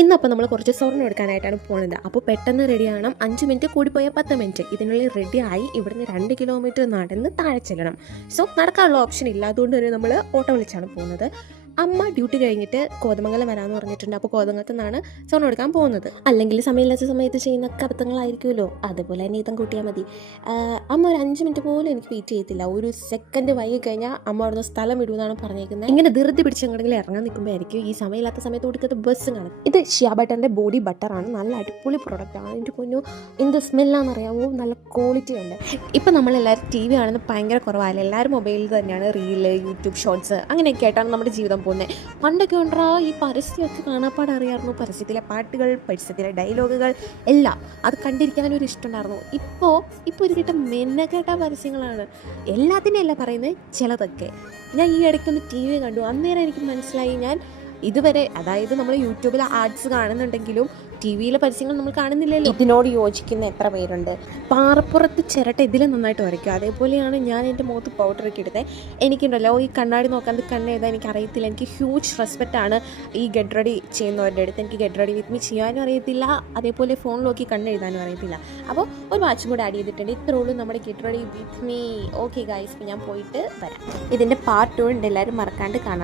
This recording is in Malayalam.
ഇന്നപ്പോൾ നമ്മൾ കുറച്ച് സ്വർണ്ണം എടുക്കാനായിട്ടാണ് പോകുന്നത്. അപ്പോൾ പെട്ടെന്ന് റെഡിയാകണം. 5 മിനിറ്റ് കൂടിപ്പോയാൽ 10 മിനിറ്റ്. ഇതിനുള്ളിൽ റെഡിയായി ഇവിടുന്ന് 2 കിലോമീറ്റർ നടന്ന് താഴെ ചെല്ലണം. സോ നടക്കാനുള്ള ഓപ്ഷൻ ഇല്ല. അതുകൊണ്ട് തന്നെ നമ്മൾ ഓട്ടോ വിളിച്ചാണ് പോകുന്നത്. അമ്മ ഡ്യൂട്ടി കഴിഞ്ഞിട്ട് കോതമംഗലം വരാമെന്ന് പറഞ്ഞിട്ടുണ്ട്. അപ്പോൾ കോതമംഗലത്ത് നിന്നാണ് സ്വർണ്ണം എടുക്കാൻ പോകുന്നത്. അല്ലെങ്കിൽ സമയമില്ലാത്ത സമയത്ത് ചെയ്യുന്ന അബദ്ധങ്ങളായിരിക്കുമല്ലോ, അതുപോലെ തന്നെ ഇതം കൂട്ടിയാൽ മതി. അമ്മ ഒരു 5 മിനിറ്റ് പോലും എനിക്ക് വെയിറ്റ് ചെയ്യത്തില്ല. ഒരു സെക്കൻഡ് വൈകി കഴിഞ്ഞാൽ അമ്മ അവിടുന്ന് സ്ഥലം വിടുമെന്നാണ് പറഞ്ഞേക്കുന്നത്. ഇങ്ങനെ ധൃതി പിടിച്ചെങ്കിലും ഇറങ്ങാൻ നിൽക്കുമ്പോഴായിരിക്കും ഈ സമയമില്ലാത്ത സമയത്ത് കൊടുക്കുന്ന ബസ് കാണും. ഇത് ഷിയ ബട്ടറിൻ്റെ ബോഡി ബട്ടറാണ്. നല്ല അടിപൊളി പ്രൊഡക്റ്റാണ്. എൻ്റെ പൊന്നു എന്ത് സ്മെല്ലാണെന്നറിയാമോ, നല്ല ക്വാളിറ്റി ഉണ്ട്. ഇപ്പം നമ്മളെല്ലാവരും ടി വി കാണുന്നത് ഭയങ്കര കുറവായില്ല. എല്ലാവരും മൊബൈലിൽ തന്നെയാണ്. റീല്, യൂട്യൂബ് ഷോർട്സ് അങ്ങനെയൊക്കെ ആയിട്ടാണ് നമ്മുടെ ജീവിതം പോകുന്നത്. പണ്ടൊക്കെ ഉണ്ടാ ഈ പരസ്യമൊക്കെ കാണാപ്പാട് അറിയാമായിരുന്നു. പരസ്യത്തിലെ പാട്ടുകൾ, പരസ്യത്തിലെ ഡയലോഗുകൾ എല്ലാം അത് കണ്ടിരിക്കാനൊരു ഇഷ്ടമുണ്ടായിരുന്നു. ഇപ്പോൾ ഒരു കിട്ട മെനക്കെട്ട പരസ്യങ്ങളാണ്. എല്ലാത്തിനും അല്ല പറയുന്നത്, ചിലതൊക്കെ. ഞാൻ ഈ ഇടയ്ക്കൊന്ന് ടി വി കണ്ടു. അന്നേരം എനിക്ക് മനസ്സിലായി, ഞാൻ ഇതുവരെ അതായത് നമ്മൾ യൂട്യൂബിൽ ആഡ്സ് കാണുന്നുണ്ടെങ്കിലും ടി വിയിലെ പരസ്യങ്ങൾ നമ്മൾ കാണുന്നില്ലല്ലോ. ഇതിനോട് യോജിക്കുന്ന എത്ര പേരുണ്ട്? പാറപ്പുറത്ത് ചിരട്ട ഇതിൽ നന്നായിട്ട് വരയ്ക്കും. അതേപോലെയാണ് ഞാൻ എൻ്റെ മുഖത്ത് പൗഡറൊക്കെ എടുത്തത്. എനിക്കുണ്ടല്ലോ ഈ കണ്ണാടി നോക്കാണ്ട് കണ്ണെഴുതാൻ എനിക്ക് അറിയത്തില്ല. എനിക്ക് ഹ്യൂജ് റെസ്പെക്റ്റാണ് ഈ ഗെറ്റ് റെഡി ചെയ്യുന്നവരുടെ അടുത്ത്. എനിക്ക് ഗെറ്റ് റെഡി വിത്ത് മീ ചെയ്യാനും അറിയത്തില്ല, അതേപോലെ ഫോൺ നോക്കി കണ്ണെഴുതാനും അറിയത്തില്ല. അപ്പോൾ ഒരു വാച്ചും കൂടെ ആഡ് ചെയ്തിട്ടുണ്ട്. ഇത്രേ ഉള്ളൂ നമ്മുടെ get ready with me. Okay guys, ഞാൻ പോയിട്ട് വരാം. ഇതിൻ്റെ പാർട്ട് 2 ഉണ്ട്. എല്ലാവരും മറക്കാണ്ട് കാണാം.